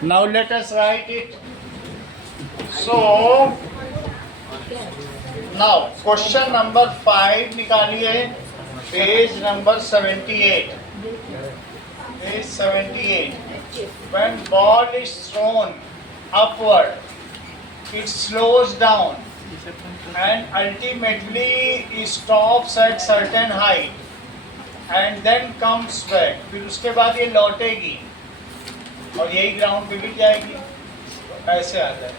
Now let us write it. So now question number 5 निकालिए, page number 78. Page 78. When ball is thrown upward, it slows down and ultimately stops at certain height and then comes back. फिर उसके बाद ये लौटेगी और यही ground पे गिर जाएगी. ऐसे आ जाए.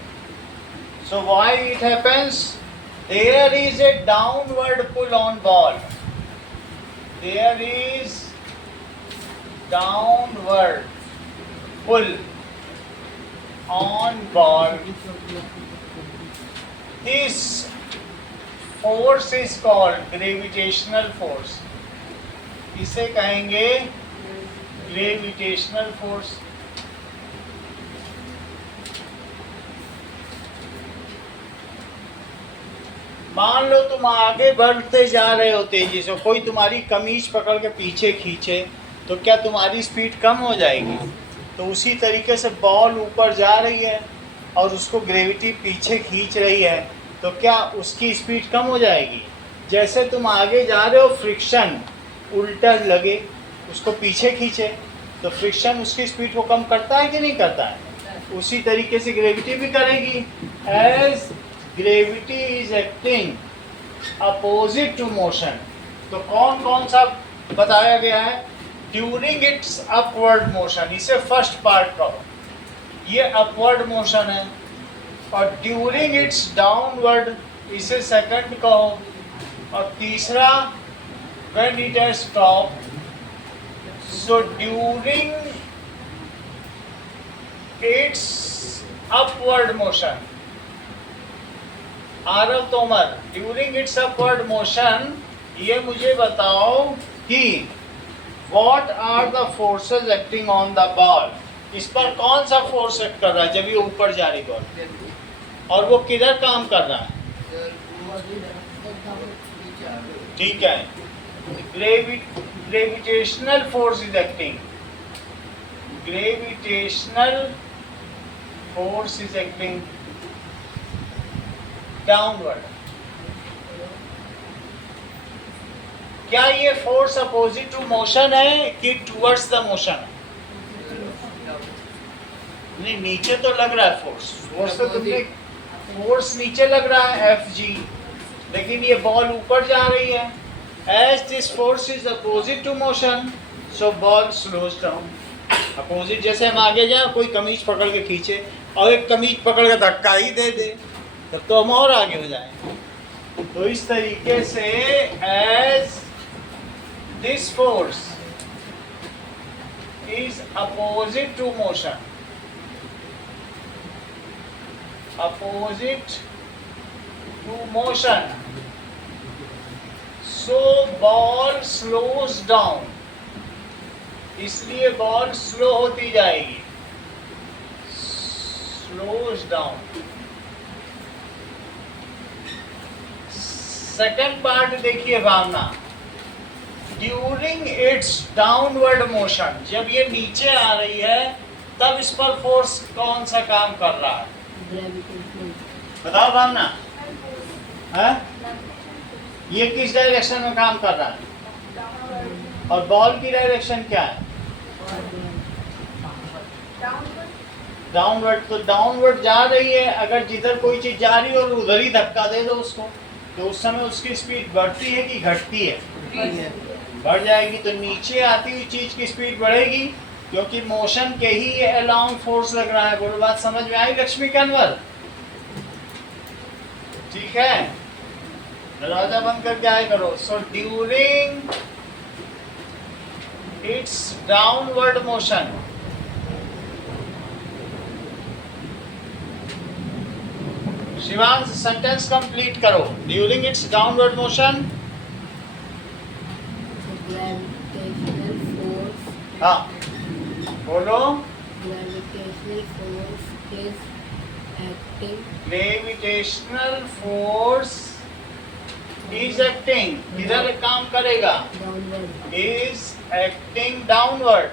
So why it happens? There is a downward pull on ball. There is downward pull on ball. This force is called gravitational force. इसे कहेंगे gravitational force. मान लो तुम आगे बढ़ते जा रहे हो तेजी से, कोई तुम्हारी कमीज पकड़ के पीछे खींचे तो क्या तुम्हारी स्पीड कम हो जाएगी? तो उसी तरीके से बॉल ऊपर जा रही है और उसको ग्रेविटी पीछे खींच रही है, तो क्या उसकी स्पीड कम हो जाएगी? जैसे तुम आगे जा रहे हो, फ्रिक्शन उल्टा लगे, उसको पीछे खींचे, तो फ्रिक्शन उसकी स्पीड को कम करता है कि नहीं करता है? उसी तरीके से ग्रेविटी भी करेगी. As gravity is acting opposite to motion. तो कौन कौन सा बताया गया है? ड्यूरिंग इट्स अपवर्ड मोशन, इसे फर्स्ट पार्ट कहो, ये अपवर्ड मोशन है. और ड्यूरिंग इट्स डाउनवर्ड, इसे सेकंड कहो. और तीसरा when it has stopped. So during its upward motion, Aarav Tomar, during its upward motion, ये मुझे बताओ कि what are the forces acting on the ball. इस पर कौन सा फोर्स एक्ट कर रहा है जब ये ऊपर जा रही बॉल, और वो किधर काम कर रहा है? ठीक है, gravitational force is acting. Gravitational force is acting downward. क्या ये फोर्स अपोजिट टू मोशन है कि टुवर्ड्स द मोशन? नहीं, नीचे तो लग रहा है फोर्स. फोर्स तो तुमने फोर्स नीचे लग रहा है Fg, लेकिन ये बॉल ऊपर जा रही है. As this force is opposite to motion, so ball slows down. Opposite, जैसे हम आगे जाए, कोई कमीज पकड़ के खींचे और एक कमीज पकड़ के धक्का ही दे दे, तब तो हम और आगे हो जाएंगे. तो इस तरीके से as this force is opposite to motion, opposite to motion, so ball slows down. इसलिए बॉल स्लो होती जाएगी, स्लोज डाउन. सेकंड पार्ट देखिए Bhavna. During its downward motion, जब ये नीचे आ रही है तब इस पर फोर्स कौन सा काम कर रहा है? बताओ भावना. है? ये किस डायरेक्शन में काम कर रहा है? और बॉल की डायरेक्शन क्या है? डाउनवर्ड. तो डाउनवर्ड जा रही है. अगर जिधर कोई चीज जा रही है और उधर ही धक्का दे दो उसको, तो उस समय उसकी स्पीड बढ़ती है कि घटती है? बढ़ जाएगी. तो नीचे आती हुई चीज की स्पीड बढ़ेगी, क्योंकि मोशन के ही अलाउंग फोर्स लग रहा है. बोलो, बात समझ में आई लक्ष्मी कन्वर? ठीक है, दरवाजा बंद करके आए करो. सो during its downward motion, Shivansh sentence complete करो. ड्यूरिंग इट्स डाउनवर्ड मोशन, हाँ बोलो. Gravitational force is acting. Gravitational force is acting, किधर काम करेगा? Downward. Is acting downward.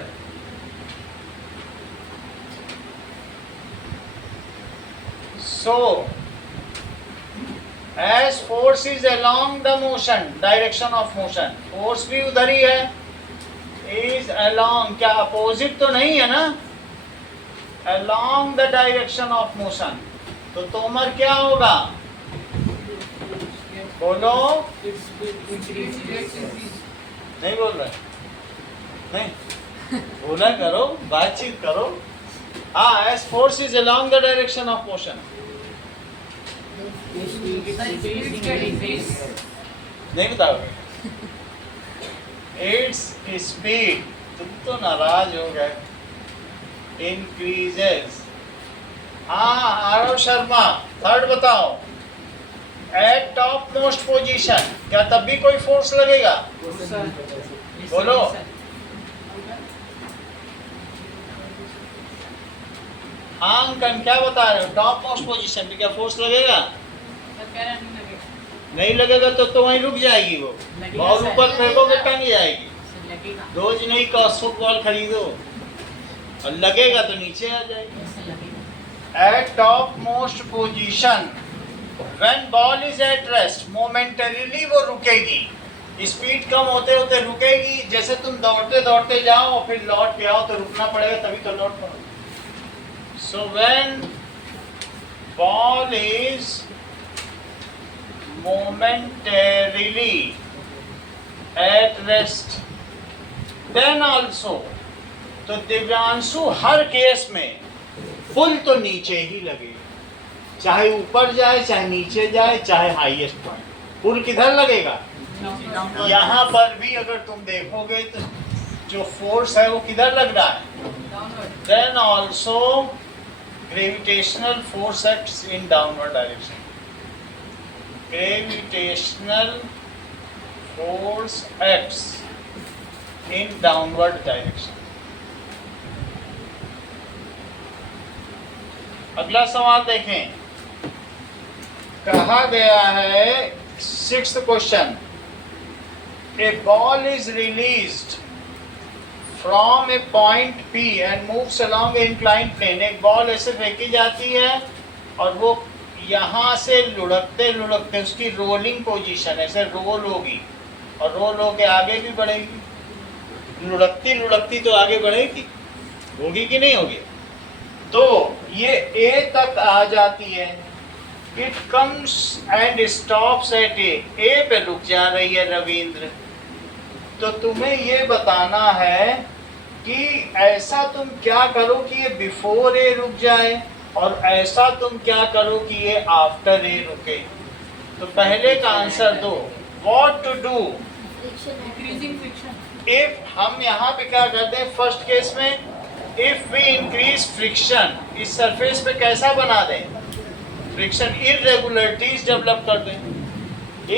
So as force is along the motion, direction of motion, force भी उधर ही है, is along, क्या अपोजिट तो नहीं है ना, along the direction of motion, तो तोमर क्या होगा, बोलो, नहीं बोल रहे, नहीं बोला करो, बातचीत करो, हाँ, as force is along the direction of motion, नहीं बताओगे, इट्स स्पीड, तुम तो नाराज हो गए, इंक्रीजेस, हाँ आरव शर्मा, थर्ड बताओ, एट टॉप मोस्ट पोजीशन, क्या तब भी कोई फोर्स लगेगा, बोलो, हाँ अंकन क्या बता रहे हो, टॉप मोस्ट पोजीशन पे क्या फोर्स लगेगा, नहीं लगेगा तो वहीं रुक जाएगी वो, और ऊपर फेंकोगे टंग जाएगी, रोज नहीं कॉस फुटबॉल खरीदो, और लगेगा तो नीचे आ जाएगी। Eight top most position when ball is at rest, momentarily वो रुकेगी, स्पीड कम होते होते रुकेगी, जैसे तुम दौड़ते दौड़ते जाओ और फिर लौट के आओ तो रुकना पड़ेगा, तभी तो लौट पाओ। So when ball is momentarily at rest then also, तो दिव्यांशु हर केस में पुल तो नीचे ही लगेगा, चाहे ऊपर जाए चाहे नीचे जाए चाहे हाईएस्ट पॉइंट, पुल किधर लगेगा, यहाँ पर भी अगर तुम देखोगे तो जो फोर्स है वो किधर लग रहा है, then also gravitational force acts in downward direction, gravitational force acts in downward direction। अगला सवाल देखें, कहा गया है 6th question, a ball is released from a point P and moves along a inclined plane, एक बॉल ऐसे फेंकी जाती है और वो यहाँ से लुढ़कते लुढ़कते उसकी रोलिंग पोजीशन ऐसे रोल होगी और रोल होके आगे भी बढ़ेगी, लुढ़कती लुढ़कती तो आगे बढ़ेगी, होगी कि नहीं होगी, तो ये A तक आ जाती है, it comes and stops at A पे रुक जा रही है रविंद्र, तो तुम्हें ये बताना है कि ऐसा तुम क्या करो कि ये बिफोर A रुक जाए और ऐसा तुम क्या करो कि ये आफ्टर ए रुके, तो पहले का आंसर दो, व्हाट टू डू, इफ हम यहाँ पे क्या करते हैं फर्स्ट केस में, इफ वी इंक्रीज फ्रिक्शन, इस सरफेस पे कैसा बना दें, फ्रिक्शन इरेगुलरिटीज डेवलप कर दें,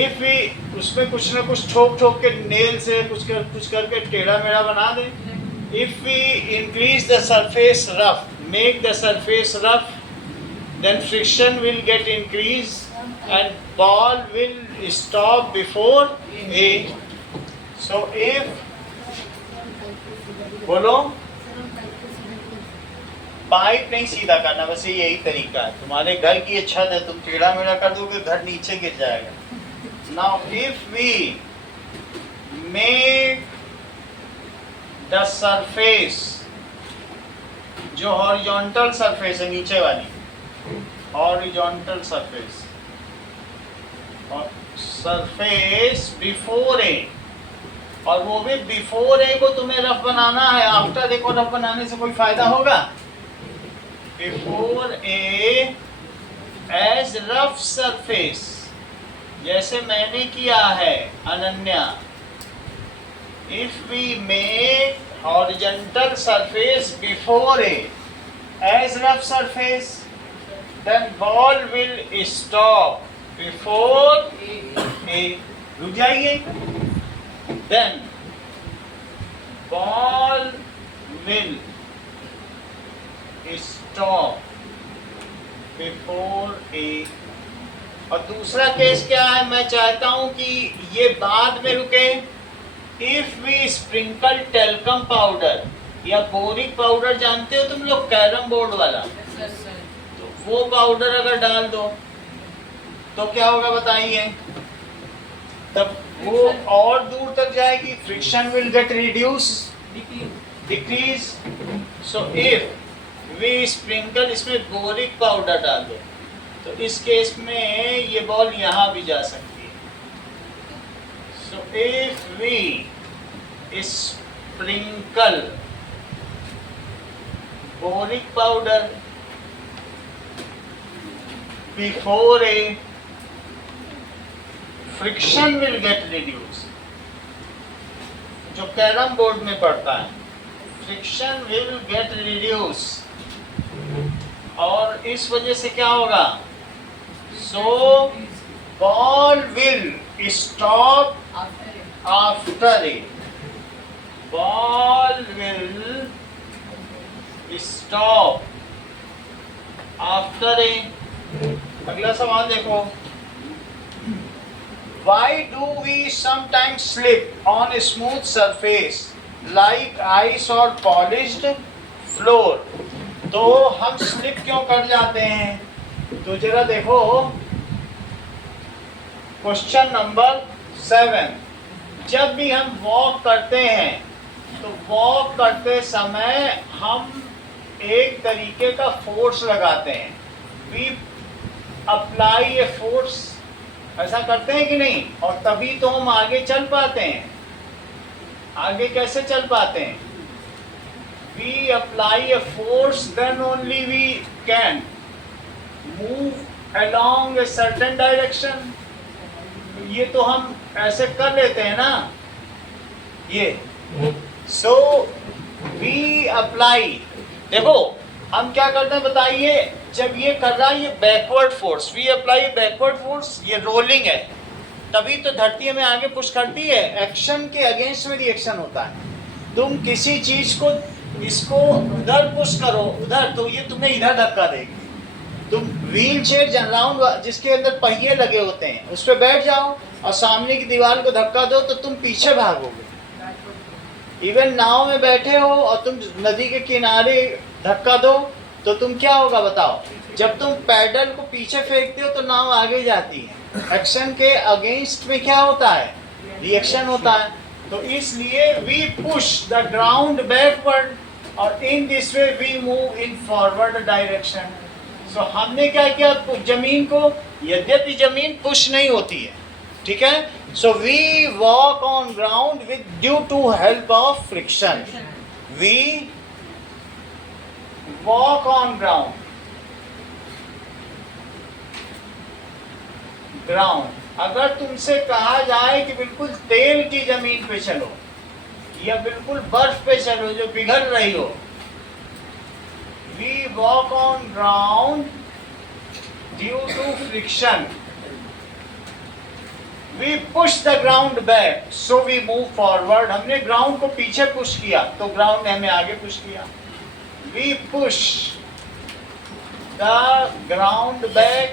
इफ वी उसमें कुछ ना कुछ ठोक ठोक के नेल से कुछ करके टेढ़ा मेढ़ा बना दें, if we increase the surface rough, make the surface rough, then friction will get increased and ball will stop before A. So if, बोलो, पाइप नहीं सीधा करना, बस यही तरीका है, तुम्हारे घर की छत है, तुम टेढ़ा मेढ़ा कर दोगे घर नीचे गिर जाएगा। Now if we make the surface, जो हॉरिजॉन्टल सरफेस है नीचे वाली, horizontal surface, surface before A, और वो भी बिफोर ए को तुम्हें रफ बनाना है, आफ्टर ए को रफ बनाने से कोई फायदा होगा, before a as rough surface, जैसे मैंने किया है Ananya, if we make horizontal surface before A as rough surface, then ball will stop before A, रुक जाइए, then ball will stop before A। और दूसरा केस क्या है, मैं चाहता हूं कि ये बाद में रुके, if we sprinkle talcum powder या बोरिक पाउडर, जानते हो तुम लोग कैरम बोर्ड वाला, तो वो पाउडर अगर डाल दो तो क्या होगा बताइए, तब वो और दूर तक जाएगी, friction will get reduce, decrease. So if we sprinkle, इसमें बोरिक पाउडर डाल दो तो इस केस में ये बॉल यहाँ भी जा सकती है। So if we sprinkle boric powder before a friction will get reduced, जो कैरम बोर्ड में पड़ता है, फ्रिक्शन विल गेट रिड्यूस, और इस वजह से क्या होगा, so ball will stop after a, ball will stop after a. अगला सवाल देखो, why do we sometimes slip on a smooth surface like ice और पॉलिश्ड फ्लोर। तो हम स्लिप क्यों कर जाते हैं, तो जरा देखो क्वेश्चन नंबर 7, जब भी हम वॉक करते हैं तो वॉक करते समय हम एक तरीके का फोर्स लगाते हैं, वी अप्लाई ए फोर्स, ऐसा करते हैं कि नहीं, और तभी तो हम आगे चल पाते हैं। आगे कैसे चल पाते हैं, we apply a force then only we can move along a certain direction. ये तो हम ऐसे कर लेते हैं ना, ये सो वी अप्लाई, देखो हम क्या करते हैं बताइए, जब ये कर रहा है ये backward force, we apply backward force, ये रोलिंग है, तभी तो धरती में आगे पुश करती है, एक्शन के अगेंस्ट में रिएक्शन होता है। तुम किसी चीज को, इसको उधर पुश करो उधर, तो ये तुम्हें इधर धक्का देगी। तुम व्हील चेयर जनराउंड जिसके अंदर पहिए लगे होते हैं उस पर बैठ जाओ और सामने की दीवार को धक्का दो तो तुम पीछे भागोगे। इवन नाव में बैठे हो और तुम नदी के किनारे धक्का दो तो तुम क्या होगा बताओ, जब तुम पैडल को पीछे फेंकते हो तो नाव आगे जाती है। एक्शन के अगेंस्ट में क्या होता है, रिएक्शन होता है। तो इसलिए we push the ground backward और in this way we move in forward direction. So हमने क्या किया, जमीन को, यद्यपि जमीन पुश नहीं होती है, ठीक है, so we walk on ground with due to help of friction, we walk on ground, अगर तुमसे कहा जाए कि बिल्कुल तेल की जमीन पे चलो या बिल्कुल बर्फ पे चलो जो पिघल रही हो, we walk on ground due to friction, we push the ground back so we move forward। हमने ग्राउंड को पीछे पुश किया तो ग्राउंड ने हमें आगे पुश किया। we push the ground back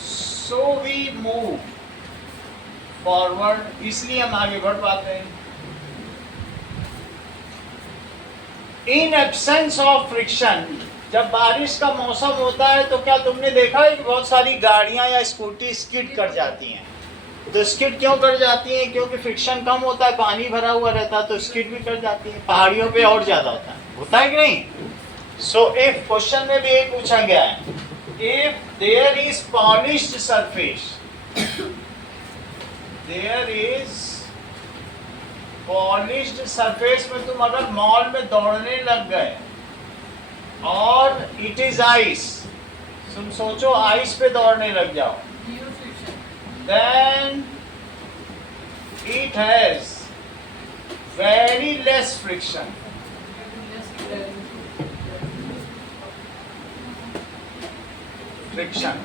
so we move forward, इसलिए हम आगे बढ़ पाते हैं। in absence of friction, जब बारिश का मौसम होता है तो क्या तुमने देखा है कि बहुत सारी गाड़ियां या स्कूटी स्किड कर जाती हैं। तो स्किड क्यों कर जाती हैं, क्योंकि फ्रिक्शन कम होता है, पानी भरा हुआ रहता है तो स्किड भी कर जाती है। पहाड़ियों पे और ज़्यादा होता है कि नहीं। सो इफ क्वेश्चन में भी एक पूछा गया है, if there is polished surface, there is polished surface में तुम अगर मॉल में दौड़ने लग गए और इट इज आइस, तुम सोचो आइस पे दौड़ने लग जाओ, then it has very less friction.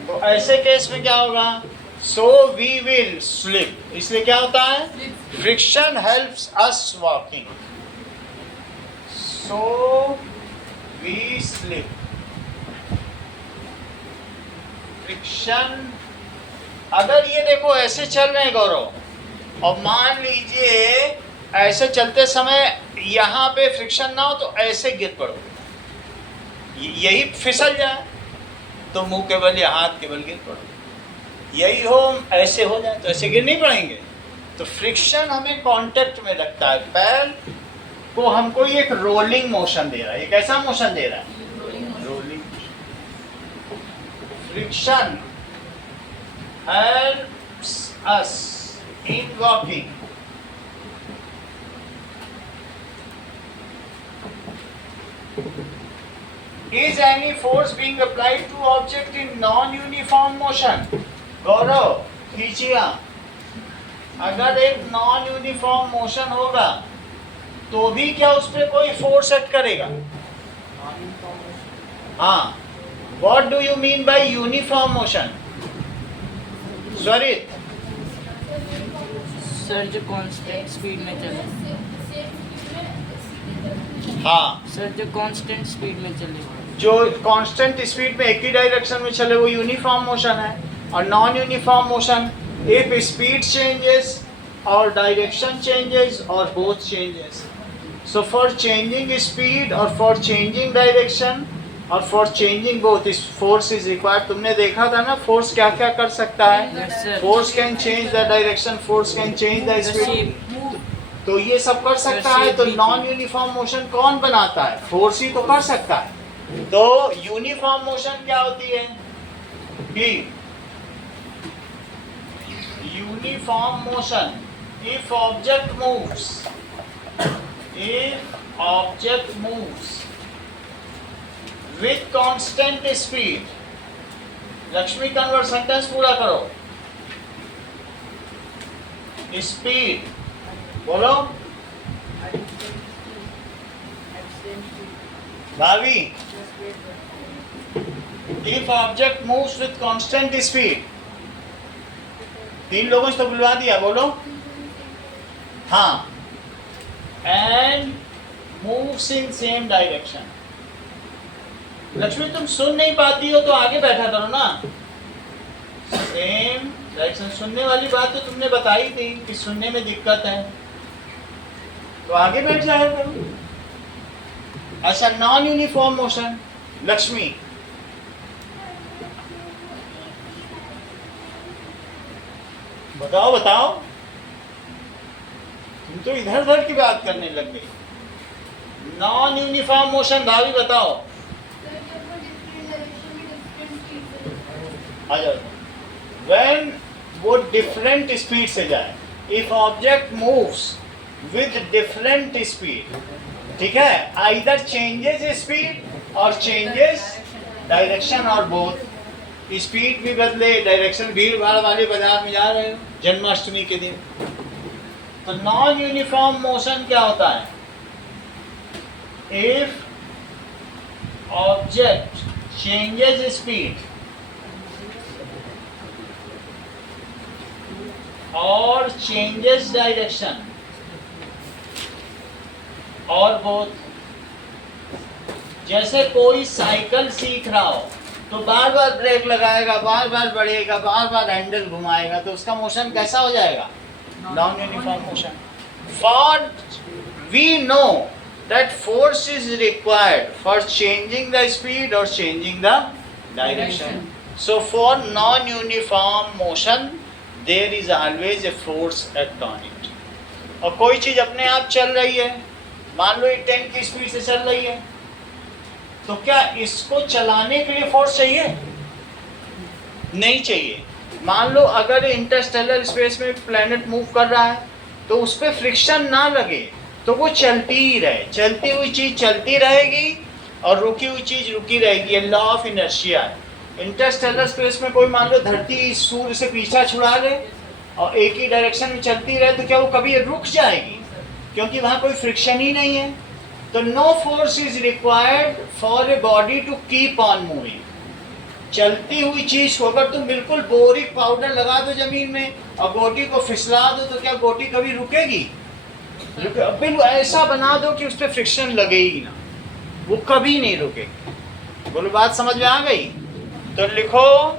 तो ऐसे केस में क्या होगा, सो वी विल स्लिप, इसलिए क्या होता है, friction helps us walking, so we slip. Friction, अगर ये देखो ऐसे चल रहे हैं गौरव, और मान लीजिए ऐसे चलते समय यहाँ पे फ्रिक्शन ना हो तो ऐसे गिर पड़ोगे, यही फिसल जाए तो मुंह के बल या हाथ के बल गिर पड़ोगे, यही हो ऐसे हो जाए तो ऐसे गिर नहीं पड़ेंगे। तो फ्रिक्शन हमें कांटेक्ट में रखता है। पैर को हमको ये एक रोलिंग मोशन दे रहा है। ये कैसा मोशन दे रहा है? Rolling. Friction helps us in walking. Is any force being applied to object in non-uniform motion? गौरव खींचिया, अगर एक नॉन यूनिफॉर्म मोशन होगा तो भी क्या उस पर कोई फोर्स एक्ट करेगा? हाँ, what do you mean by uniform motion? स्वरित, सर जो कांस्टेंट स्पीड में चले, हाँ, सर जो कांस्टेंट स्पीड में चले, जो कांस्टेंट स्पीड में एक ही डायरेक्शन में चले वो यूनिफॉर्म मोशन है। और non uniform motion, if speed changes और डायरेक्शन चेंजेस और both changes. So for changing speed और फॉर चेंजिंग डायरेक्शन और फॉर चेंजिंग बोथ इस फोर्स इज रिक्वायर्ड। तुमने देखा था ना फोर्स क्या क्या कर सकता Yes, है? sir. Force can change the direction, force can change the speed, तो ये सब कर सकता है। तो नॉन यूनिफॉर्म मोशन कौन बनाता है? फोर्स ही तो कर सकता है। तो यूनिफॉर्म मोशन क्या होती है कि uniform motion, if object moves with constant speed. Lakshmi convert sentence पूरा करो। स्पीड बोलो भाभी। If object moves with constant speed, तीन लोगों से तो बुलवा दिया, बोलो हाँ। And moves in same direction. Lakshmi तुम सुन नहीं पाती हो तो आगे बैठा करो ना। सेम डायरेक्शन, सुनने वाली बात तो तुमने बताई थी कि सुनने में दिक्कत है, तो आगे बैठ जाया करो। ऐसा नॉन यूनिफॉर्म मोशन। लक्ष्मी बताओ बताओ, तुम तो इधर उधर की बात करने लग गई। नॉन यूनिफॉर्म मोशन भाभी बताओ। आ जाओ। व्हेन वो डिफरेंट स्पीड से जाए, if object moves with different speed, ठीक है, आइदर चेंजेस स्पीड और चेंजेस डायरेक्शन और बोथ। स्पीड भी बदले, डायरेक्शन, भीड़ भाड़ वाले बाजार में जा रहे हो जन्माष्टमी के दिन, तो नॉन यूनिफॉर्म मोशन क्या होता है? इफ ऑब्जेक्ट चेंजेस स्पीड और चेंजेस डायरेक्शन और बोथ। जैसे कोई साइकिल सीख रहा हो तो बार बार ब्रेक लगाएगा, बार बार बढ़ेगा, बार बार हैंडल घुमाएगा, तो उसका मोशन कैसा हो जाएगा? Non uniform motion. For we know that force is required for changing the speed और changing the direction. So for non uniform motion there is always a force act on it. और कोई चीज अपने आप चल रही है, मान लो ये 10 की स्पीड से चल रही है, तो क्या इसको चलाने के लिए फोर्स चाहिए? नहीं चाहिए। मान लो अगर इंटरस्टेलर स्पेस में प्लैनेट मूव कर रहा है तो उस पर फ्रिक्शन ना लगे तो वो चलती ही रहे, चलती हुई चीज चलती रहेगी और रुकी हुई चीज रुकी रहेगी। ये लॉ ऑफ इनर्शिया है। इंटरस्टेलर स्पेस में कोई मान लो धरती सूर्य से पीछा छुड़ा ले और एक ही डायरेक्शन में चलती रहे, तो क्या वो कभी रुक जाएगी? क्योंकि वहाँ कोई फ्रिक्शन ही नहीं है। तो no force is required for a body to keep on moving. चलती हुई चीज को अगर तुम बिल्कुल बोरिक पाउडर लगा दो जमीन में और गोटी को फिसला दो तो क्या गोटी कभी रुकेगी? बिल्कुल ऐसा बना दो कि उस पर फ्रिक्शन लगे ही ना, वो कभी नहीं रुकेगी। बोलो बात समझ में आ गई? तो लिखो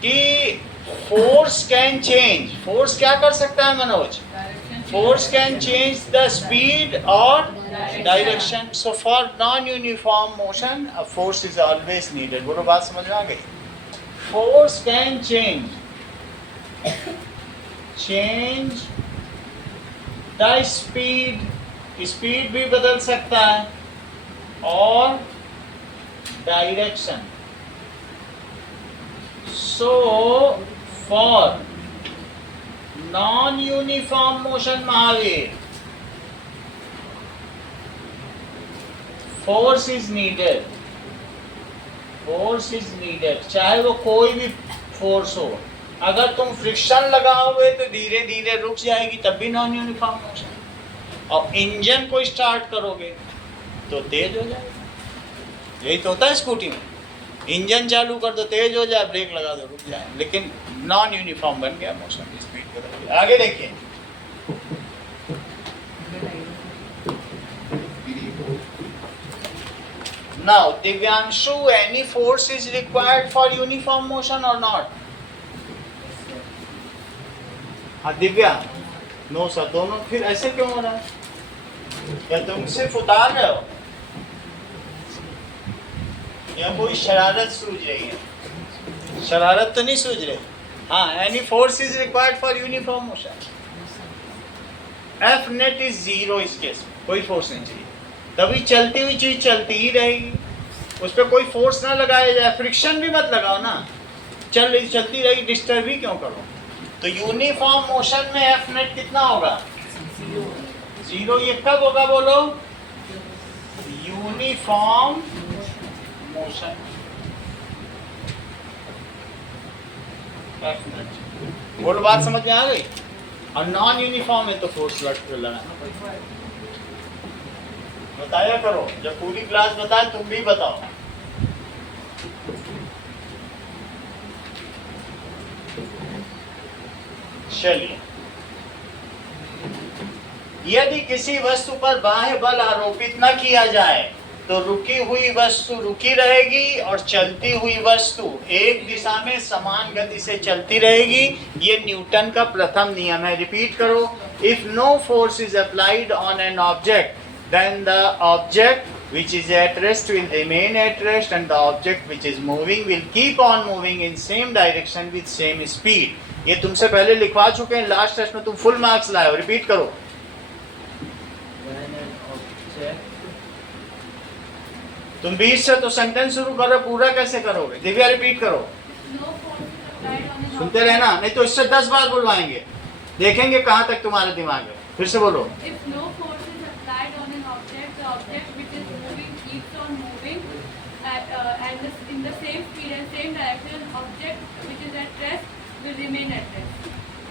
कि फोर्स कैन चेंज। फोर्स क्या कर सकता है Manoj? Force can change the speed or direction. So for non-uniform motion, a force is always needed. बोलो बात समझ में आ गई? Force can change the speed. Speed भी बदल सकता है और direction. So for non-uniform motion Mahavir, force is needed. Force is needed. चाहे वो कोई भी force हो. अगर तुम फ्रिक्शन लगाओगे तो धीरे धीरे रुक जाएगी, तब भी नॉन यूनिफॉर्म मोशन। और इंजन को स्टार्ट करोगे तो तेज हो जाएगा। यही तो होता है स्कूटी में, इंजन चालू कर दो तेज हो जाए, ब्रेक लगा दो रुक जाए, लेकिन नॉन यूनिफॉर्म बन गया मोशन, स्पीड बदल गई। आगे देखिए, now Divyanshu, any force is required for uniform motion or not? हाँ दिव्या, नो सर, दोनों फिर ऐसे क्यों हो रहा है? क्या तुम सिर्फ उतार रहे हो या कोई शरारत सूझ रही है? शरारत तो नहीं सूझ रही। हाँ, any force is required for uniform motion. F net is zero, इस केस में कोई फोर्स नहीं चाहिए, तभी चलती हुई चीज चलती ही रहेगी, उस पर कोई फोर्स ना लगाया जाए, फ्रिक्शन भी मत लगाओ ना, चलती रहेगी, डिस्टर्ब ही क्यों करो। तो यूनिफॉर्म मोशन में एफ नेट कितना होगा? जीरो। ये कब होगा बोलो? Uniform motion F net. बोलो बात समझ में आ गई? और नॉन यूनिफॉर्म है तो फोर्स लगाना बताया करो, जब पूरी क्लास बताए तुम भी बताओ। चलिए, यदि किसी वस्तु पर बाह्य बल आरोपित न किया जाए तो रुकी हुई वस्तु रुकी रहेगी और चलती हुई वस्तु एक दिशा में समान गति से चलती रहेगी। ये न्यूटन का प्रथम नियम है। रिपीट करो, if no force is applied on an object then the object which is at rest will remain at rest and the object which is moving will keep on moving in same direction with same speed. ये तुमसे पहले लिखवा चुके हैं, last test में तुम full marks लाए हो। रिपीट करो। तुम बीच से तो सेंटेंस शुरू करो, पूरा कैसे करोगे? दिव्या रिपीट करो, सुनते रहना, नहीं तो इससे 10 बार बुलवाएंगे, देखेंगे कहाँ तक तुम्हारे दिमाग है। फिर से बोलो। in the same speed and same direction, object which is at rest will remain at rest.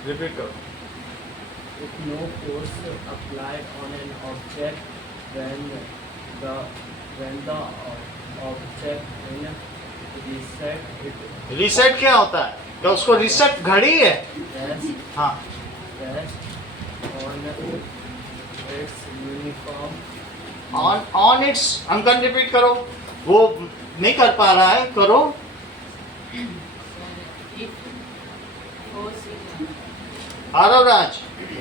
Repeat करो। If no force applied on an object when the object in reset क्या होता है? तो उसको reset घड़ी है। हाँ। On its अंकन रिपीट करो, वो नहीं कर पा रहा है, करो। आरव राज।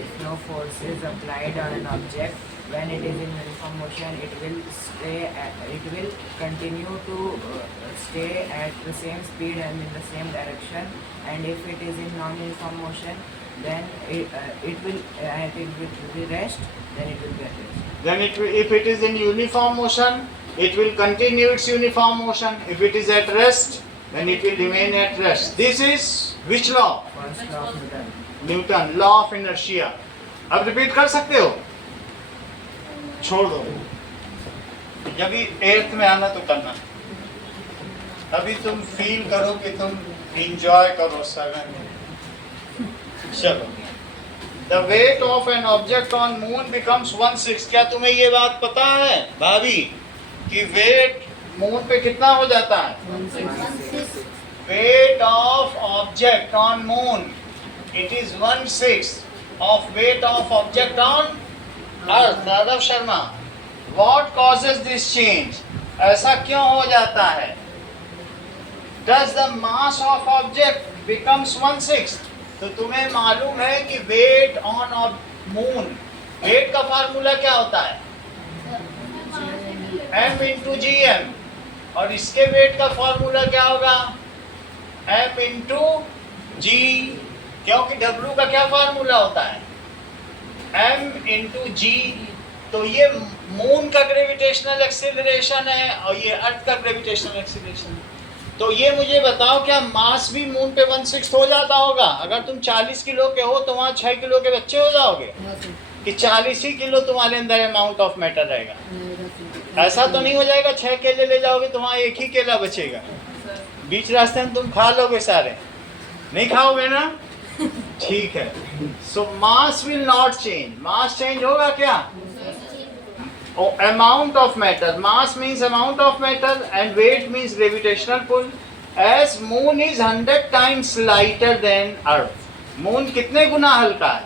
If no force is applied on an object when it is in uniform motion, it will continue to stay at the same speed and in the same direction. And if it is in non-uniform motion, then it will be rest. Then it will be at rest. Then if it is in uniform motion, it will continue its uniform motion. If it is at rest, then it will remain at rest. This is which law? First law of Newton. Newton, law of inertia. अब repeat कर सकते हो? छोड़ दो, जब भी 8th में आना तो करना, अभी तुम फील करो कि तुम एंजॉय करो सगन। चलो, the weight of an object on moon becomes 1/6। क्या तुम्हें ये बात पता है भाभी कि वेट मून पे कितना हो जाता है? 1/6. Weight of object on moon, it is 1/6 of weight of object on earth. Raghav Sharma, what causes this change? ऐसा क्यों हो जाता है? Does the mass of object becomes 1/6? तो तुम्हें मालूम है कि weight on मून, वेट का फार्मूला क्या होता है? m इंटू जी एम, और इसके वेट का फॉर्मूला क्या होगा? m इंटू जी, क्योंकि W का क्या फार्मूला होता है? m इंटू जी। तो ये मून का ग्रेविटेशनल एक्सीलरेशन है और ये अर्थ का ग्रेविटेशनल एक्सीलरेशन है। तो ये मुझे बताओ, क्या मास भी मून पे 1/6 हो जाता होगा? अगर तुम 40 किलो के हो तो वहाँ 6 किलो के बच्चे हो जाओगे, कि 40 ही किलो तुम्हारे अंदर अमाउंट ऑफ मैटर रहेगा? ऐसा तो नहीं हो जाएगा 6 केले ले जाओगे तो वहाँ एक ही केला बचेगा, बीच रास्ते में तुम खा लोगे सारे? नहीं खाओगे ना? ठीक है। So mass will not change. Mass change होगा क्या? Amount of matter. Mass means amount of matter and weight means gravitational pull. As moon is 100 times lighter than earth. Moon कितने गुना हल्का है?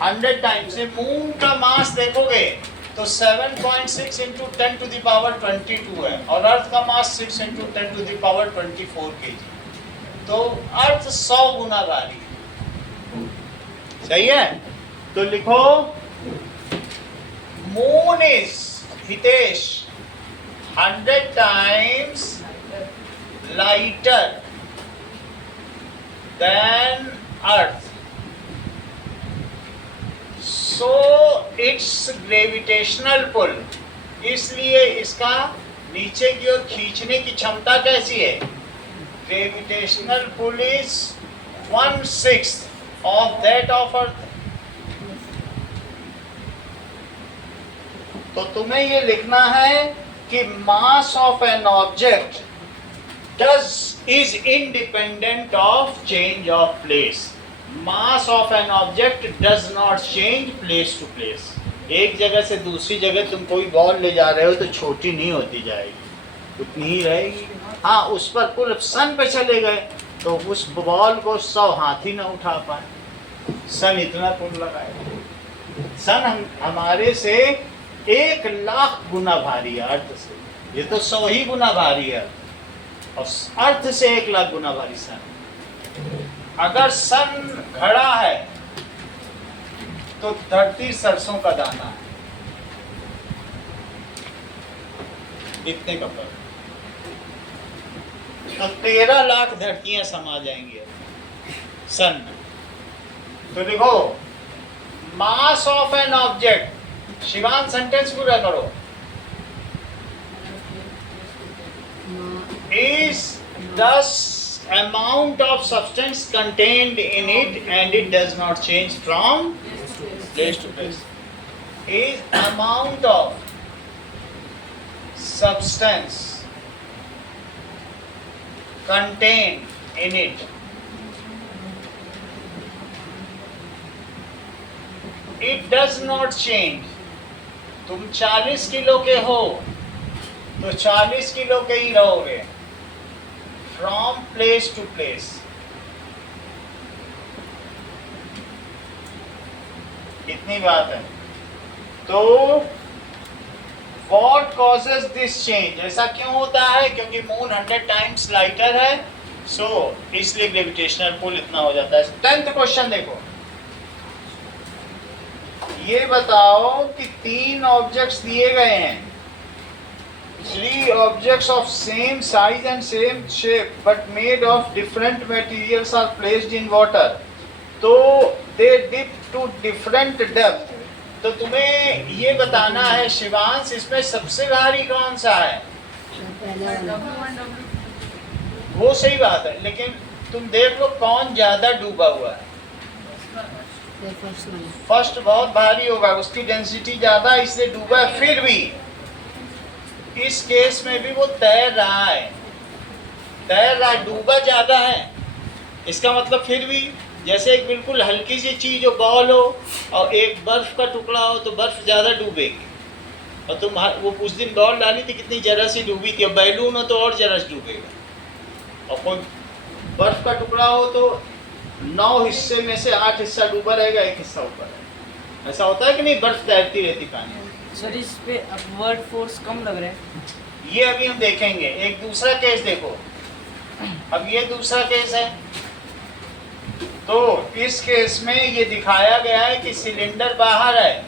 100 times। से मून का मास देखोगे तो 7.6 into 10 to the power 22 है, और अर्थ का मास 6 into 10 to the power 24 kg। तो अर्थ 100 गुना भारी है। सही है? तो लिखो, moon is, Hitesh, 100 times lighter than earth, so its gravitational pull, इसलिए इसका नीचे की ओर खींचने की क्षमता कैसी है? Gravitational pull is 1/6 of that of earth। तो तुम्हें ये लिखना है कि mass of an object is independent of change of place. Mass of an object does not change place to place. एक जगह से दूसरी जगह तुम कोई बॉल ले जा रहे हो तो छोटी नहीं होती जाएगी, उतनी ही रहेगी। हाँ, उस पर पूरे सन पे चले गए तो उस बॉल को 100 हाथी ना उठा पाए। सन इतना पुल लगाए। सन हमारे से 1,00,000 गुना भारी है अर्थ से। ये तो 100 ही गुना भारी है, और अर्थ से 1,00,000 गुना भारी सन। अगर सन घड़ा है तो धरती सरसों का दाना है, इतने का फर्क। तो 13,00,000 धरतियां समा जाएंगी सन में। तो देखो, mass of an object, Shivan sentence पूरा करो, is thus amount of substance contained in it and it does not change from place to place. Is amount of substance contained in it, it does not change। तुम 40 kilo के हो तो 40 kilo के ही रहोगे, from place to place. इतनी बात है। तो व्हाट कॉजेस दिस चेंज? ऐसा क्यों होता है? क्योंकि मून 100 टाइम्स लाइटर है, सो इसलिए ग्रेविटेशनल पुल इतना हो जाता है। 10th क्वेश्चन देखो, ये बताओ कि 3 ऑब्जेक्ट्स दिए गए हैं, 3 objects of same size and same shape but made of different materials are placed in water, तो they dip to different depth। तो तुम्हें ये बताना है शिवांश, इसमें सबसे भारी कौन सा है? वो सही बात है, लेकिन तुम देख लो कौन ज्यादा डूबा हुआ है। फर्स्ट बहुत भारी होगा, उसकी डेंसिटी ज्यादा है इसलिए डूबा है। फिर भी इस केस में भी वो तैर रहा है, डूबा ज्यादा है। इसका मतलब फिर भी जैसे एक बिल्कुल हल्की सी चीज हो, बॉल हो, और एक बर्फ का टुकड़ा हो, तो बर्फ ज्यादा डूबेगी। और तुम वो उस दिन बॉल डाली थी कितनी जरा सी डूबी थी, और बैलून हो तो और जरा सी डूबेगा। और कोई बर्फ का टुकड़ा हो तो 9 हिस्से में से 8 हिस्सा डूबा रहेगा, 1 हिस्सा ऊपर है। ऐसा होता है कि नहीं? बर्फ तैरती रहती पानी में। सर इस पे अपवर्ड फोर्स कम लग रहा है। ये अभी हम देखेंगे। एक दूसरा केस देखो, अब ये दूसरा केस है, तो इस केस में ये दिखाया गया है कि सिलेंडर बाहर है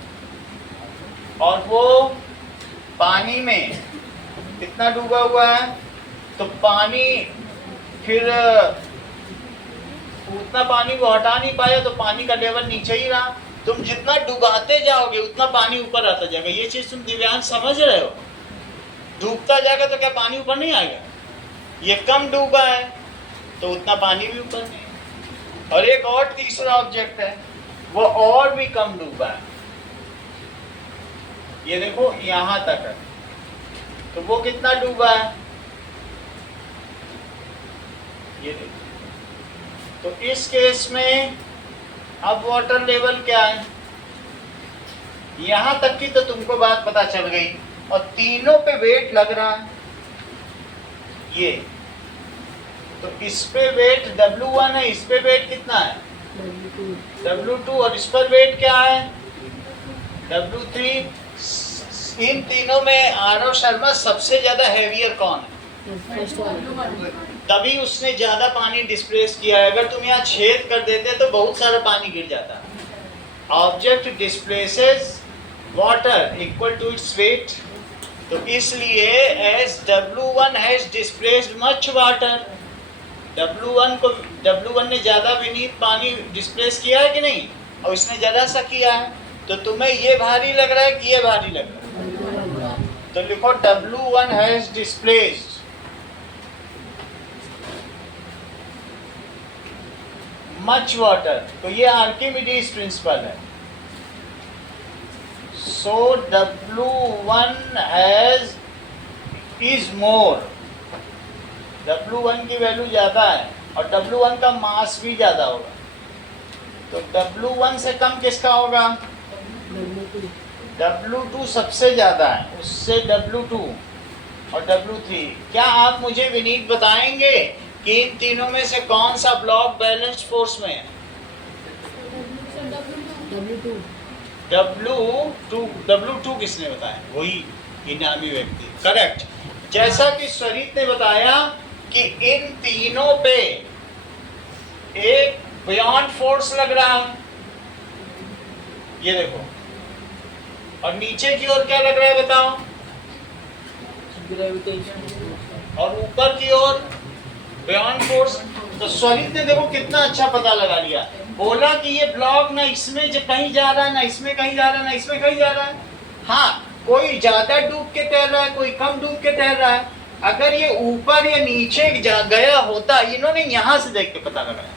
और वो पानी में कितना डूबा हुआ है, तो पानी फिर उतना पानी वो हटा नहीं पाया, तो पानी का लेवल नीचे ही रहा। तुम जितना डुबाते जाओगे उतना पानी ऊपर आता जाएगा। ये चीज तुम दिव्यांग समझ रहे हो? डूबता जाएगा तो क्या पानी ऊपर नहीं आएगा? ये कम डूबा है तो उतना पानी भी ऊपर नहीं। और एक और तीसरा ऑब्जेक्ट है, वो और भी कम डूबा है। ये देखो यहां तक है, तो वो कितना डूबा है, ये देखो। तो इस केस में अब वाटर लेवल क्या है, यहां तक की तो तुमको बात पता चल गई। और तीनों पे वेट लग रहा है ये, तो इस पे वेट W1 है, इस पे वेट कितना है W2, और इस पर वेट क्या है W3। इन तीनों में आरव शर्मा सबसे ज्यादा हैवियर कौन है? फर्स्ट वाला तभी उसने ज्यादा पानी डिस्प्लेस किया है। अगर तुम यहाँ छेद कर देते तो बहुत सारा पानी गिर जाता। Object displaces water equal to its weight, तो इसलिए as W1 has displaced much water, W1 ने ज्यादा विनीत पानी डिस्प्लेस किया है कि नहीं, और इसने ज्यादा सा किया है, तो तुम्हें ये भारी लग रहा है कि ये भारी लग रहा है? तो लिखो W1 has displaced much water, तो ये आर्किमिडीज प्रिंसिपल है। सो W1 has is more, W1 की वैल्यू ज्यादा है और W1 का मास भी ज्यादा होगा, तो W1 से कम किसका होगा? W2 सबसे ज्यादा है, उससे W2 और W3। क्या आप मुझे विनीत बताएंगे कि इन तीनों में से कौन सा ब्लॉक बैलेंस फोर्स में है? W2 किसने बताया? वही इनामी व्यक्ति, करेक्ट। जैसा कि स्वरित ने बताया कि इन तीनों पे एक बियॉन्ड फोर्स लग रहा है, ये देखो, और नीचे की ओर क्या लग रहा है बताओ? ग्रेविटेशन। और ऊपर की ओर बियॉन्ड फोर्स। तो स्वरित ने देखो कितना अच्छा पता लगा लिया, बोला कि ये ब्लॉक ना इसमें कहीं जा रहा है, ना इसमें कहीं जा रहा है, ना इसमें कहीं जा रहा है। हाँ, कोई ज्यादा डूब के तैर रहा है, कोई कम डूब के तैर रहा है। अगर ये ऊपर या नीचे गया होता, इन्होंने यहाँ से देख के पता लगाया,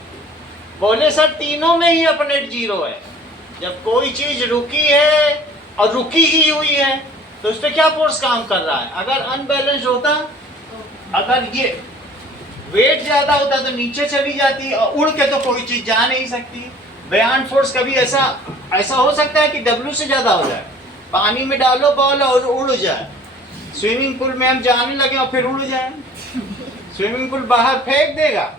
बोले सर तीनों में ही अपने जीरो है। जब कोई चीज रुकी है और रुकी ही हुई है तो उस पर क्या फोर्स काम कर रहा है? अगर अनबैलेंस्ड होता, अगर ये वेट ज्यादा होता तो नीचे चली जाती, और उड़ के तो कोई चीज जा नहीं सकती। बियॉन्ड फोर्स कभी ऐसा हो सकता है कि W से ज्यादा हो जाए। पानी में डालो बॉल और उड़ जाए, स्विमिंग पूल में हम जाने लगे और फिर उड़ जाए, स्विमिंग पूल बाहर फेंक देगा?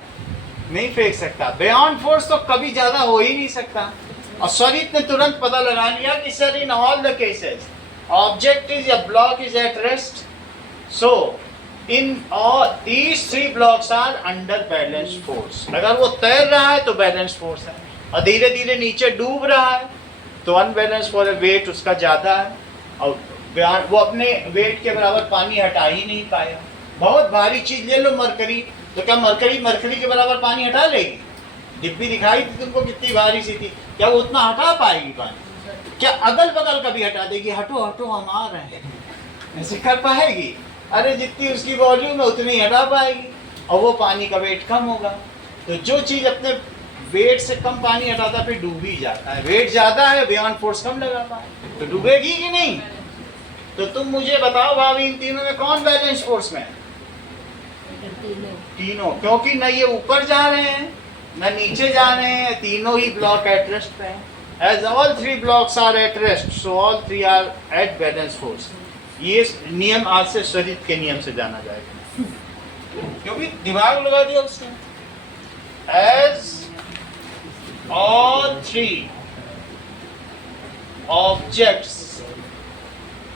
नहीं फेंक सकता। बियॉन्ड फोर्स तो कभी ज्यादा हो ही नहीं सकता। और स्वरित ने तुरंत पता लगा लिया कि sir in all the cases object is या block is at rest, so in all these three blocks are under balanced force। अगर वो तैर रहा है तो बैलेंस फोर्स है, और धीरे धीरे नीचे डूब रहा है तो अनबैलेंस फोर्स, वेट उसका ज्यादा है, और वो अपने वेट के बराबर पानी हटा ही नहीं पाया। बहुत भारी चीज ले लो मरकरी, तो क्या मरकरी के बराबर पानी हटा लेगी? डिब्बी दिखाई थी तुमको कितनी भारी सी थी, क्या वो उतना हटा पाएगी पानी? क्या अगल बगल का भी हटा देगी? हटो हटो हम आ रहे हैं, ऐसे कर पाएगी? अरे जितनी उसकी वॉल्यूम है उतनी ही हटा पाएगी, और वो पानी का वेट कम होगा। तो जो चीज अपने वेट से कम पानी हटाता फिर डूब ही जाता है। वेट ज्यादा है, बियॉन्ड फोर्स कम लगा पाए तो डूबेगी कि नहीं? तो तुम मुझे बताओ भाभी, इन तीनों में कौन बैलेंस फोर्स में है? तीनों, क्योंकि न ये ऊपर जा रहे हैं न नीचे जा रहे हैं, तीनों ही ब्लॉक एट रेस्ट पे हैं। As all three blocks are at rest, so all three are at balance force। ये नियम आज से स्वरित के नियम से जाना जाएगा, क्योंकि दिमाग लगा दिया उसने। As all three objects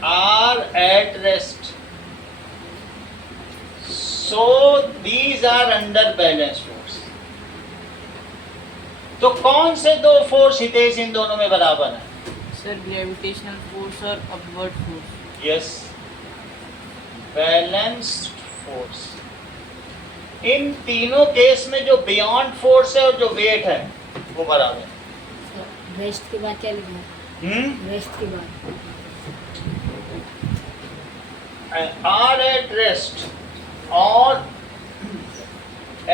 are at rest, so these are under balance force। तो कौन से दो फोर्स हितेश इन दोनों में बराबर है? सर ग्रेविटेशनल फोर्स और upward force. Yes, balanced force. इन तीनों केस में जो बियॉन्ड फोर्स है और जो वेट है वो बराबर है। रेस्ट के बाद क्या लिखना है? रेस्ट के बाद are at rest or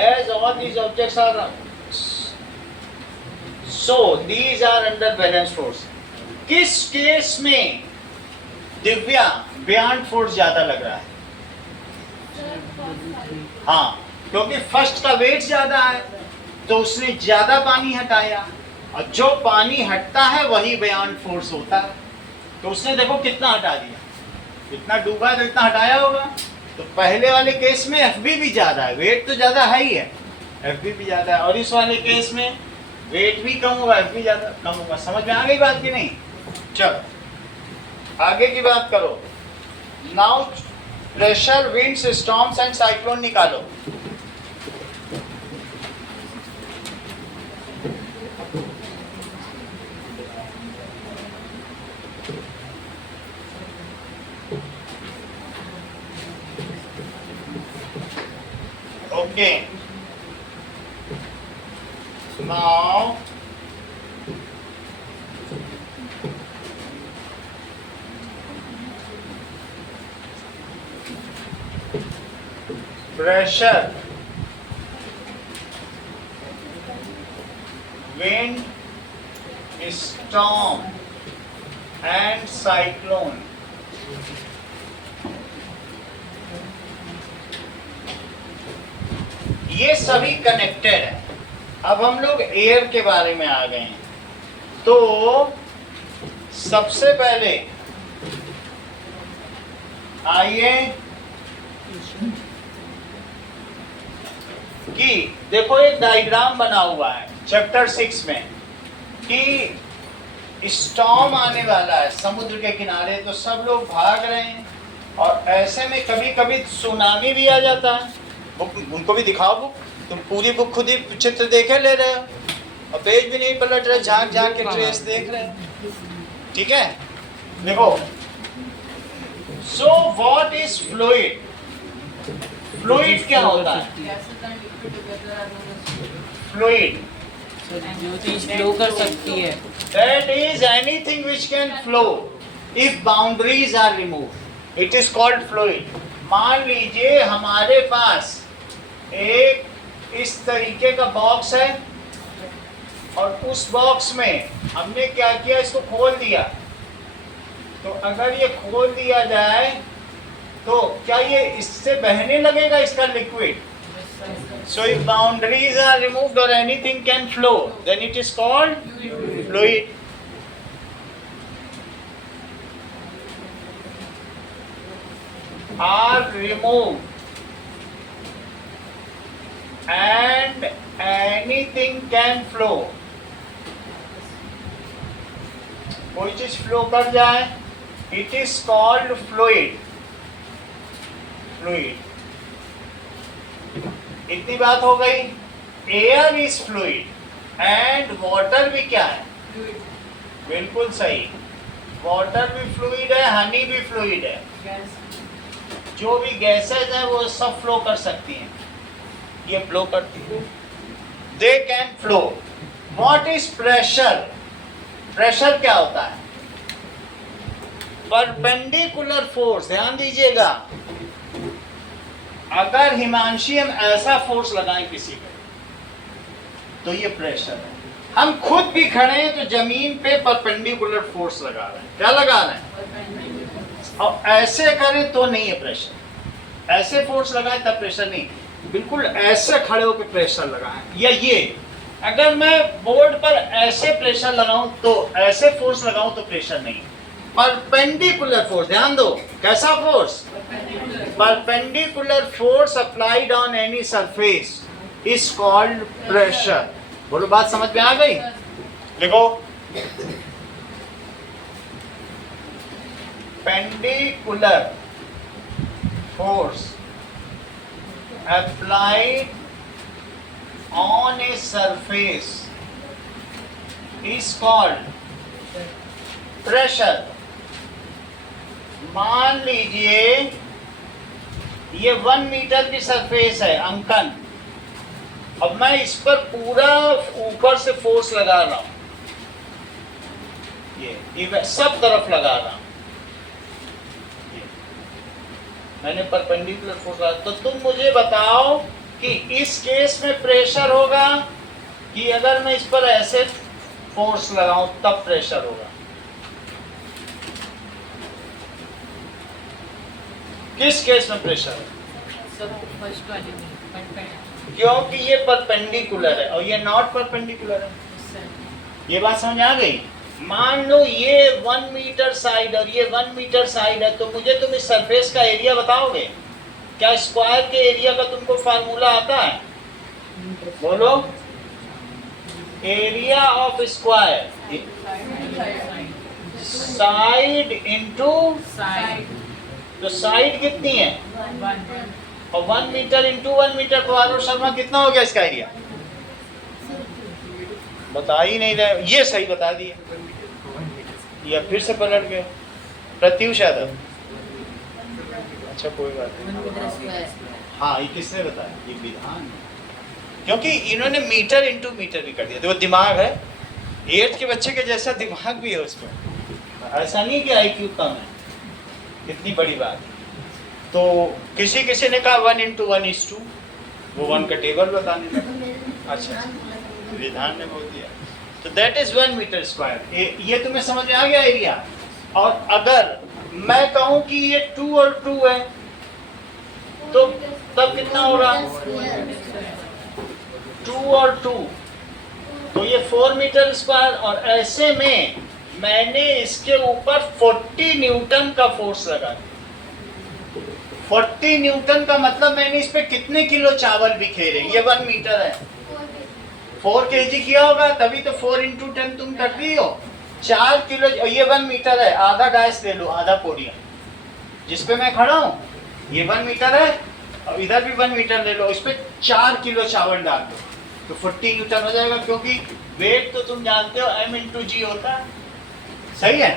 as all these objects are so these are under balance force। किस केस में दिव्या बियॉन्ड फोर्स ज्यादा लग रहा है? हाँ, क्योंकि फर्स्ट का वेट ज्यादा है तो उसने ज्यादा पानी हटाया, और जो पानी हटता है वही बियॉन्ड फोर्स होता है। तो उसने देखो कितना हटा दिया, इतना डूबा है तो इतना हटाया होगा। तो पहले वाले केस में एफबी भी ज्यादा है, वेट तो ज्यादा है ही है, एफबी भी ज्यादा है, और इस वाले केस में वेट भी कम होगा, एफबी ज्यादा कम होगा। समझ में आ गई बात की नहीं? चलो आगे की बात करो। Now pressure, winds, storms and cyclone निकालो। Okay. Now pressure, wind, storm and cyclone। ये सभी कनेक्टेड है। अब हम लोग एयर के बारे में आ गए हैं। तो सबसे पहले आइए कि देखो एक डायग्राम बना हुआ है चैप्टर 6 में कि स्टॉर्म आने वाला है समुद्र के किनारे, तो सब लोग भाग रहे हैं, और ऐसे में कभी कभी सुनामी भी आ जाता है। बुक उनको भी दिखाओ बुक, तुम पूरी बुक खुद ही चित्र देखे ले रहे हो और पेज भी नहीं पलट रहे, झांक झांक के ट्रेस देख रहे हो। ठीक है, देखो। So what is fluid? Fluid क्या होता है? फ्लूइड जो चीज फ्लो कर सकती है, that is anything which can flow if boundaries are removed, it is called fluid। मान लीजिए हमारे पास एक इस तरीके का बॉक्स है, और उस बॉक्स में हमने क्या किया, इसको खोल दिया। तो अगर ये खोल दिया जाए तो क्या ये इससे बहने लगेगा, इसका liquid? So if boundaries are removed or anything can flow, then it is called fluid। Are removed and anything can flow। कोई चीज फ्लो कर जाए, it is called fluid। fluid। इतनी बात हो गई। Air is fluid and water भी क्या है? बिल्कुल सही, वाटर भी फ्लूइड है, हनी भी फ्लूइड है। जो भी गैसेज है वो सब फ्लो कर सकती हैं, ये फ्लो करती है, they can flow. What is pressure? Pressure क्या होता है? Perpendicular force. ध्यान दीजिएगा, अगर हिमांशी हम ऐसा फोर्स लगाएं किसी पे तो ये प्रेशर है। हम खुद भी खड़े हैं तो जमीन पे परपेंडिकुलर फोर्स लगा रहे हैं। क्या लगा रहे हैं? और ऐसे करें तो नहीं है प्रेशर। ऐसे फोर्स लगाएं तब प्रेशर नहीं, बिल्कुल ऐसे खड़े होकर प्रेशर लगाएं। या ये अगर मैं बोर्ड पर ऐसे प्रेशर लगाऊं तो ऐसे फोर्स लगाऊं तो प्रेशर नहीं। परपेंडिकुलर फोर्स, ध्यान दो, कैसा force? Perpendicular force applied on any surface is called pressure. बोलो, बात समझ में आ गई? देखो, perpendicular force applied on a surface is called pressure. मान लीजिए ये 1 मीटर की सरफेस है अंकन, अब मैं इस पर पूरा ऊपर से फोर्स लगा रहा हूं, ये सब तरफ लगा रहा हूं, मैंने परपेंडिकुलर फोर्स लगाया। तो तुम मुझे बताओ कि इस केस में प्रेशर होगा कि अगर मैं इस पर ऐसे फोर्स लगाऊं तब प्रेशर होगा? किस केस में प्रेशर है? सब फर्स्ट वाले में परपेंडिकुलर। क्योंकि ये परपेंडिकुलर है और ये नॉट परपेंडिकुलर है। ये बात समझ आ गई? मान लो ये 1 मीटर साइड और ये 1 मीटर साइड है, तो मुझे तुम इस सरफेस का एरिया बताओगे? क्या स्क्वायर के एरिया का तुमको फार्मूला आता है? बोलो। Area of square side into side तो साइड कितनी है? 1 और 1 मीटर इंटू 1 मीटर, तो आलोक शर्मा कितना हो गया इसका एरिया? बता ही नहीं रहे, ये सही बता दिए या फिर से पलट गए? प्रत्युष यादव, अच्छा कोई बात नहीं। हाँ, ये किसने बताया? ये विधान है। क्योंकि इन्होंने मीटर इंटू मीटर भी कर दिया। देखो दिमाग है, 8th के बच्चे के जैसा दिमाग भी है उसमें, ऐसा नहीं कि IQ कम है। कितनी बड़ी बात है। तो किसी ने कहा 1 इंटू 1 इज 2, वो 1 का टेबल बताने लगा। अच्छा, विधान ने बोल दिया। तो दैट इज 1 मीटर स्क्वायर। ये तुम्हें समझ में आ गया एरिया? और अगर मैं कहूं कि ये 2 और 2 है तो तब कितना होगा? 2 और 2 तो ये 4 मीटर स्क्वायर। और ऐसे में मैंने इसके ऊपर 40 न्यूटन का फोर्स लगा। 40 न्यूटन का मतलब मैंने इस पे कितने किलो चावल बिखेरे? ये 1 मीटर है, 4 kg किया होगा, तभी तो 4 इंटू 10 तुम कर रही हो। 4 किलो। ये 1 मीटर है, आधा डाइस ले लो, आधा पोडियम जिसपे मैं खड़ा हूँ, ये 1 मीटर है और इधर भी 1 मीटर ले लो, इस पे 4 किलो चावल डाल दो तो 40 न्यूटन हो जाएगा। क्योंकि वेट तो तुम जानते हो m इंटू जी होता है, सही है?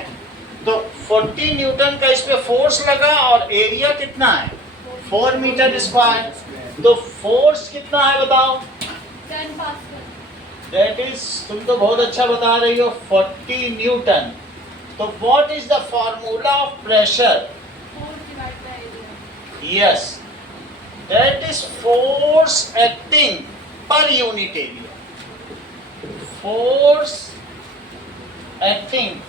तो 40 न्यूटन का इस पे फोर्स लगा और एरिया कितना है? 4 मीटर स्क्वायर। तो फोर्स कितना है बताओ? 10 पास्कल। दैट इज, तुम तो बहुत अच्छा बता रही हो, 40 न्यूटन। तो what is the formula of pressure? Force divided by area. Yes, that is force acting per unit area. Force acting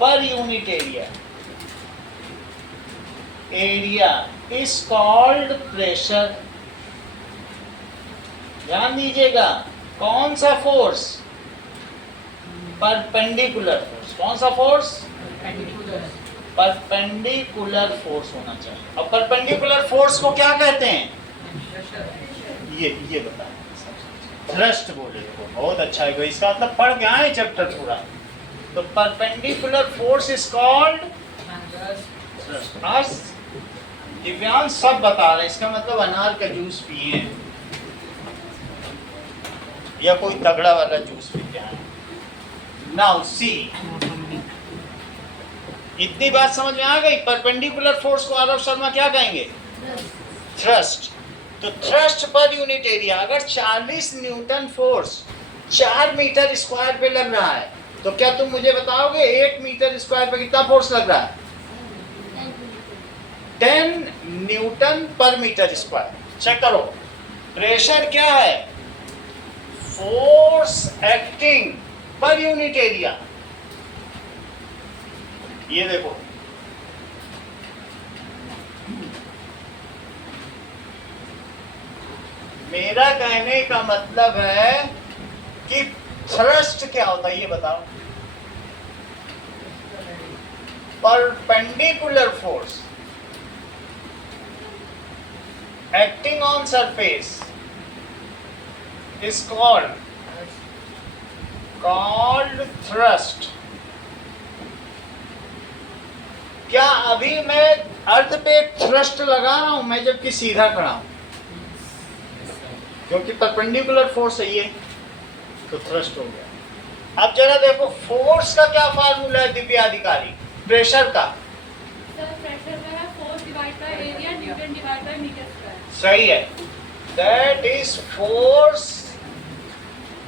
per unit area, area is called pressure. ध्यान दीजिएगा, कौन सा फोर्स? Perpendicular force. कौन सा force? Perpendicular force होना चाहिए। अब perpendicular force को क्या कहते हैं? ये बताएं। थ्रस्ट बोले हो, बहुत अच्छा है। इसका मतलब पढ़ के आए चैप्टर पूरा। तो perpendicular force is called thrust. आज दिव्यांश सब बता रहे हैं, इसका मतलब अनार का जूस पिए या कोई तगड़ा वाला जूस पीते हैं। नाउ सी, इतनी बात समझ में आ गई? परपेंडिकुलर फोर्स को आरव शर्मा क्या कहेंगे? थ्रस्ट। तो थ्रस्ट पर यूनिट एरिया, अगर 40 न्यूटन फोर्स 4 मीटर स्क्वायर पे लग रहा है, तो क्या तुम मुझे बताओगे 8 मीटर स्क्वायर पे कितना फोर्स लग रहा है? 10 न्यूटन पर मीटर स्क्वायर। चेक करो, प्रेशर क्या है? Force acting per unit area. ये देखो, मेरा कहने का मतलब है कि थ्रस्ट क्या होता है ये बताओ। Perpendicular force acting on surface is called thrust। क्या अभी मैं अर्थ पे थ्रस्ट लगा रहा हूं मैं जबकि सीधा खड़ा हूं? क्योंकि परपेंडिकुलर फोर्स है ये, तो थ्रस्ट हो गया। अब जरा देखो फोर्स का क्या फार्मूला है दिव्याधिकारी, प्रेशर का। सर प्रेशर का है force divide by area newton divide by metre square. सही है, that is force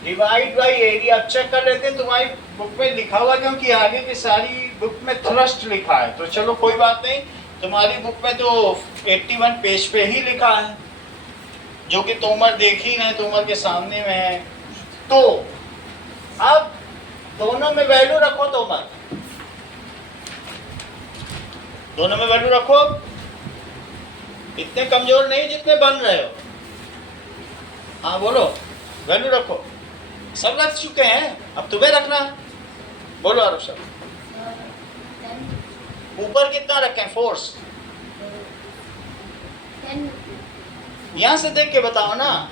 divide by area. अब चेक कर लेते हैं तुम्हारी बुक में लिखा हुआ, क्योंकि आगे की सारी बुक में थ्रस्ट लिखा है, तो चलो कोई बात नहीं, तुम्हारी बुक में तो 81 पेज पे ही लिखा है, जो कि तोमर देख ही रहे, तोमर के सामने में है। तो अब दोनों में वैल्यू रखो तोमर, दोनों में वैल्यू रखो। इतने कमजोर नहीं जितने बन रहे हो। हाँ बोलो, वैल्यू रखो। सब रख चुके हैं, अब तुम्हें रखना है। बोलो आरुष, ऊपर कितना रखें फोर्स? 10 यहाँ से देख के बताओ ना।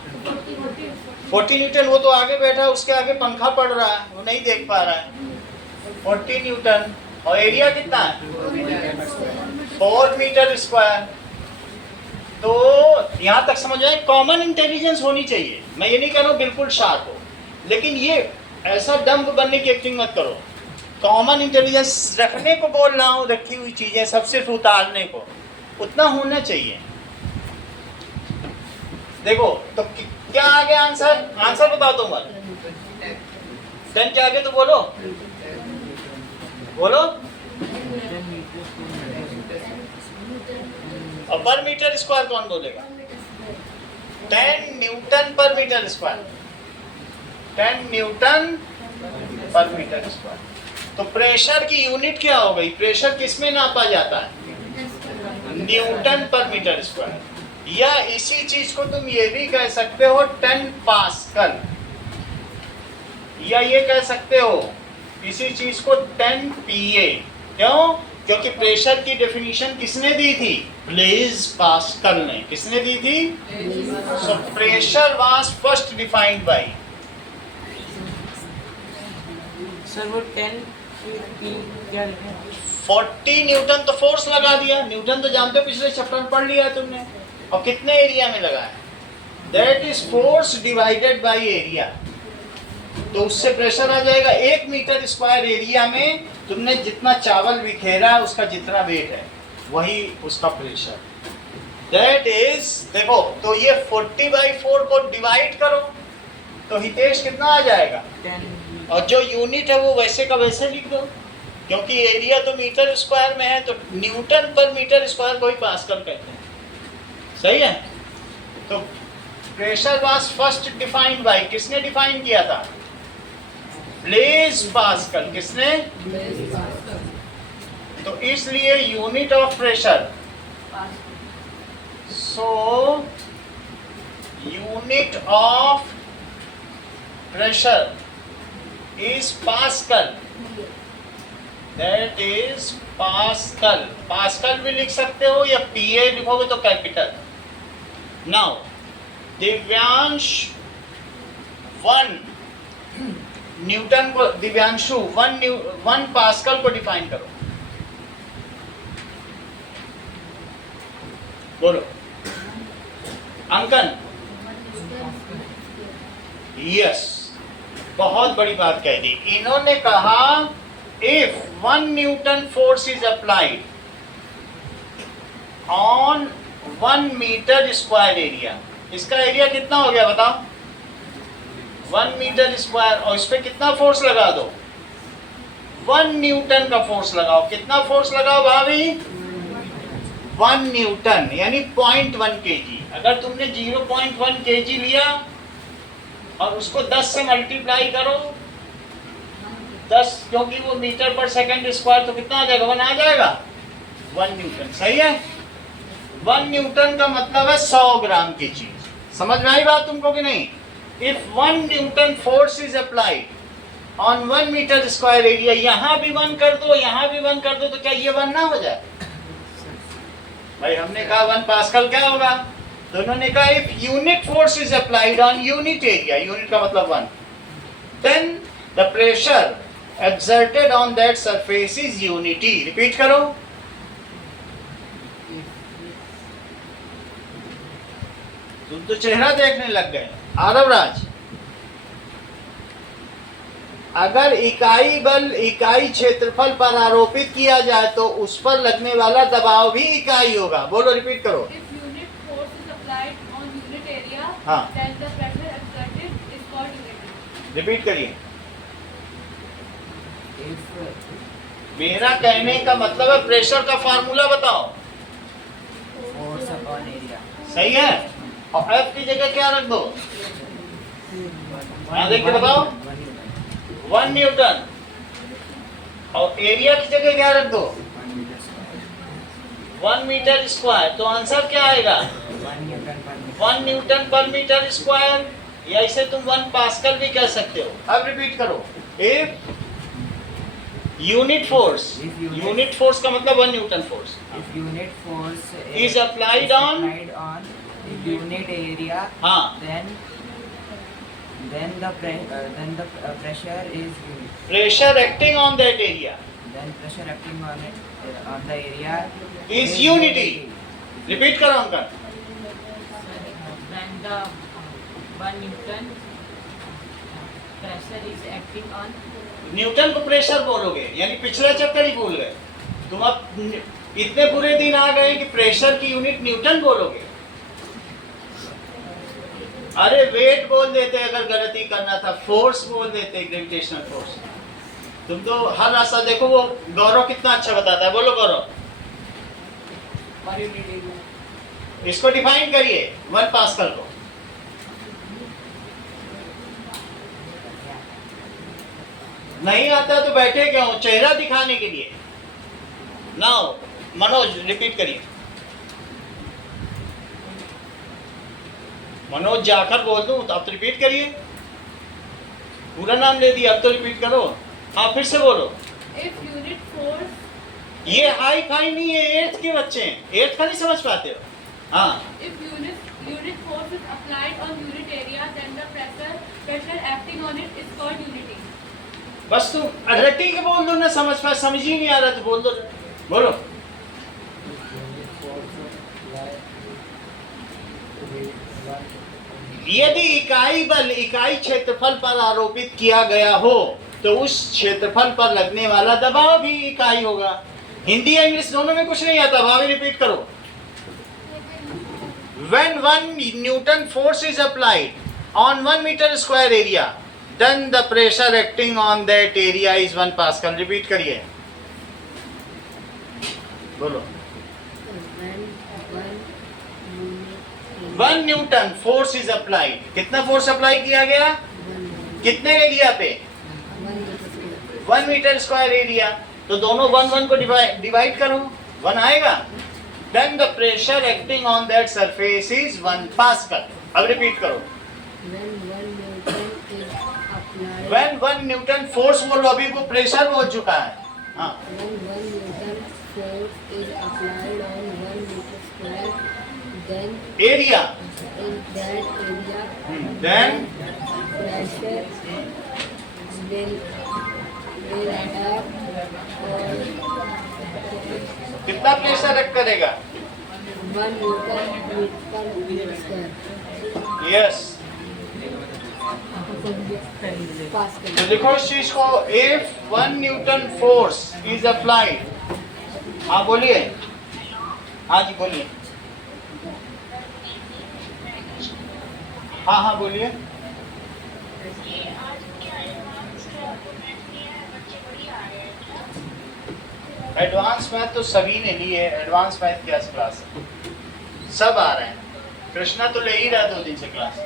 40 न्यूटन, वो तो आगे बैठा है, उसके आगे पंखा पड़ रहा है, वो नहीं देख पा रहा है। 40 न्यूटन, और एरिया कितना है? 4 मीटर स्क्वायर। तो यहाँ तक समझ आए, कॉमन इंटेलिजेंस होनी चाहिए। मैं ये नहीं कह रहा हूँ बिल्कुल शार्प हो, लेकिन ये ऐसा डम्ब बनने की एक्टिंग मत करो। कॉमन इंटेलिजेंस रखने को बोल रहा हूँ, रखी हुई चीजें सब सिर्फ उतारने को, उतना होना चाहिए। देखो तो क्या आ गया आंसर? आंसर बताओ तुम। 10 के आगे तो बोलो, बोलो। और पर मीटर स्क्वायर कौन बोलेगा? 10 न्यूटन पर मीटर स्क्वायर, 10 न्यूटन पर मीटर स्क्वायर। तो प्रेशर की यूनिट क्या हो गई? प्रेशर किसमें नापा जाता है? न्यूटन पर मीटर स्क्वायर। या इसी चीज को तुम ये भी कह सकते हो 10 पास्कल, या ये कह सकते हो इसी चीज को 10 PA। क्यों? क्योंकि प्रेशर की डेफिनेशन किसने दी थी? ब्लेज पास्कल ने। किसने दी थी? So pressure was first defined by. Sir वो 10 P क्या लिखा है? 40 न्यूटन तो फोर्स लगा दिया। न्यूटन तो जानते हो, पिछले चैप्टर में पढ़ लिया है तुमने। और कितने एरिया में लगाया? That is force divided by area. तो उससे प्रेशर आ जाएगा 1 मीटर स्क्वायर एरिया में तुमने जितना चावल बिखेरा है, उसका जितना वेट है, वही उसका प्रेशर। दैट इज, देखो तो ये 40/4 को डिवाइड करो तो हितेश कितना आ जाएगा? 10 और जो यूनिट है वो वैसे का वैसे लिख दो, क्योंकि एरिया तो मीटर स्क्वायर में है, तो न्यूटन पर मीटर स्क्वायर को ही पास्कल कहते हैं। सही है? तो pressure was first defined by, किसने डिफाइन किया था? Blaise Pascal. किसने? तो इसलिए unit of pressure, so unit of pressure is pascal. That is pascal. Pascal भी लिख सकते हो, या PA लिखोगे तो कैपिटल। नाउ दिव्यांश 1 न्यूटन को, दिव्यांशु 1 पास्कल को डिफाइन करो। बोलो अंकन। यस, बहुत बड़ी बात कह दी इन्होंने। कहा if 1 Newton force is applied on 1 metre square area, इसका एरिया कितना हो गया बताओ? 1 मीटर स्क्वायर, और इस पे कितना फोर्स लगा दो? 1 न्यूटन का फोर्स लगाओ। कितना फोर्स लगाओ भाभी? 1 न्यूटन, यानी 0.1 kg। अगर तुमने 0.1 kg लिया और उसको 10 से मल्टीप्लाई करो, 10, क्योंकि वो मीटर पर सेकंड स्क्वायर, तो कितना आ जाएगा? 1 आ जाएगा। 1 न्यूटन। सही है? 1 न्यूटन का मतलब है 100 ग्राम की चीज। समझ में आई बात तुमको कि नहीं? If 1 Newton force is applied on 1 metre square area, यहां भी 1 कर दो, यहां भी 1 कर दो, तो क्या ये 1 ना हो जाए? भाई हमने कहा 1 पास्कल क्या होगा? तो उन्होंने कहा if unit force is applied on unit area, unit का मतलब 1, then the pressure exerted on that surface is unity. Repeat करो। तुम तो चेहरा देखने लग गए। आरव राज, अगर इकाई बल इकाई क्षेत्रफल पर आरोपित किया जाए तो उस पर लगने वाला दबाव भी इकाई होगा। बोलो, रिपीट करो। If unit force is applied on unit area, हाँ। then the pressure exerted is called unit. Repeat करिए। If मेरा कहने का मतलब है प्रेशर का फार्मूला बताओ। force upon area, सही है। और एफ की जगह क्या रख दो? हाँ, देख के बताओ। 1 न्यूटन। और एरिया की जगह क्या रख दो? 1 मीटर स्क्वायर। तो आंसर क्या आएगा? 1 न्यूटन पर मीटर स्क्वायर, या इसे तुम 1 पास्कल भी कह सकते हो। अब रिपीट करो। If unit force, unit force का मतलब 1 Newton force if unit force is applied on the unit area, हाँ, then the pressure is unit. Pressure acting on that area Then pressure acting on it on the area is unity. Repeat करो uncle. When the 1 Newton pressure is acting on newton को pressure बोलोगे, यानी पिछला chapter ही भूल गए तुम। अब इतने बुरे दिन आ गए कि प्रेशर की यूनिट न्यूटन बोलोगे। अरे वेट बोल देते अगर गलती करना था, फोर्स बोल देते, ग्रेविटेशनल फोर्स। तुम तो हर रास्ता देखो। वो गौरव कितना अच्छा बताता है। बोलो गौरव, इसको डिफाइन करिए 1 पास्कल को। नहीं आता तो बैठे क्यों? चेहरा दिखाने के लिए। नाउ मनोज रिपीट करिए। मनोज जाकर बोल दूं तो अब तो रिपीट करिए। पूरा नाम ले दिया, अब तो रिपीट करो। हाँ, फिर से बोलो। If unit force, ये हाई फाई नहीं है, 8th के बच्चे हैं, 8th का नहीं समझ पाते हो। हाँ, if unit force is applied on unit area, then the pressure acting on it is called unity. बस तुम रट्टी के बोल दो ना, समझ पाए। समझ ही नहीं आ रहा तो बोल दो। बोलो। यदि इकाई बल इकाई क्षेत्रफल पर आरोपित किया गया हो तो उस क्षेत्रफल पर लगने वाला दबाव भी इकाई होगा। हिंदी या इंग्लिश दोनों में कुछ नहीं आता। भाभी रिपीट करो। When 1 Newton force is applied on 1 meter square area, then the pressure acting on that area is 1 Pascal. Repeat करिए। बोलो। 1 न्यूटन फोर्स इज अप्लाइड। कितना फोर्स अप्लाई किया गया? कितने एरिया पे? 1 मीटर स्क्वायर एरिया। तो दोनों 1 को डिवाइड करो, 1 आएगा। Then the pressure acting on that surface is 1 pascal. अब रिपीट करो। When 1 न्यूटन फोर्स बोलो, अभी वो प्रेशर बोल चुका है। हाँ, When 1 Newton force is applied on 1 meter square, then area, in that area, then pressure will act on कितना प्रेशर एक्ट करेगा? 1 Newton per meter square. Yes. Pascal. तो लिखो इस चीज को। If 1 Newton force is applied. हाँ बोलिए। हाँ जी बोलिए। हाँ हाँ बोलिए। एडवांस मैथ तो सभी ने ली है। एडवांस मैथ क्या क्लास है, सब आ रहे हैं। कृष्णा तो ले ही रहा 2 दिन से क्लास।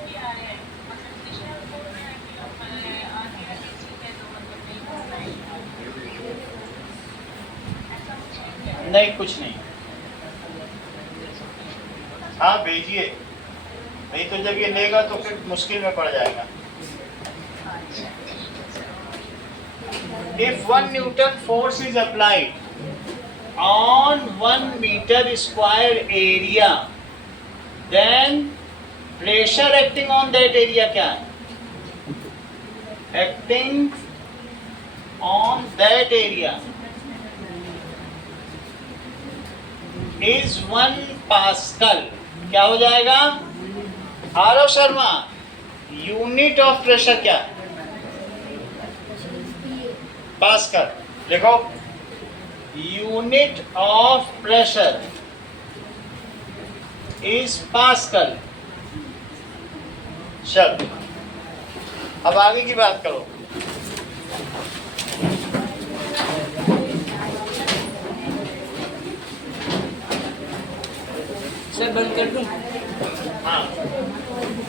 नहीं, कुछ नहीं। हाँ भेजिए, नहीं तो जब ये लेगा तो फिर मुश्किल में पड़ जाएगा। If 1 Newton force is applied on 1 meter square area, then pressure acting on that area क्या है? Acting on that area is 1 Pascal. क्या हो जाएगा? Aarav Sharma, unit of pressure क्या है? पास्कल लिखो, unit of pressure is pascal. चल अब आगे की बात करो। सर बंद कर दूं? हाँ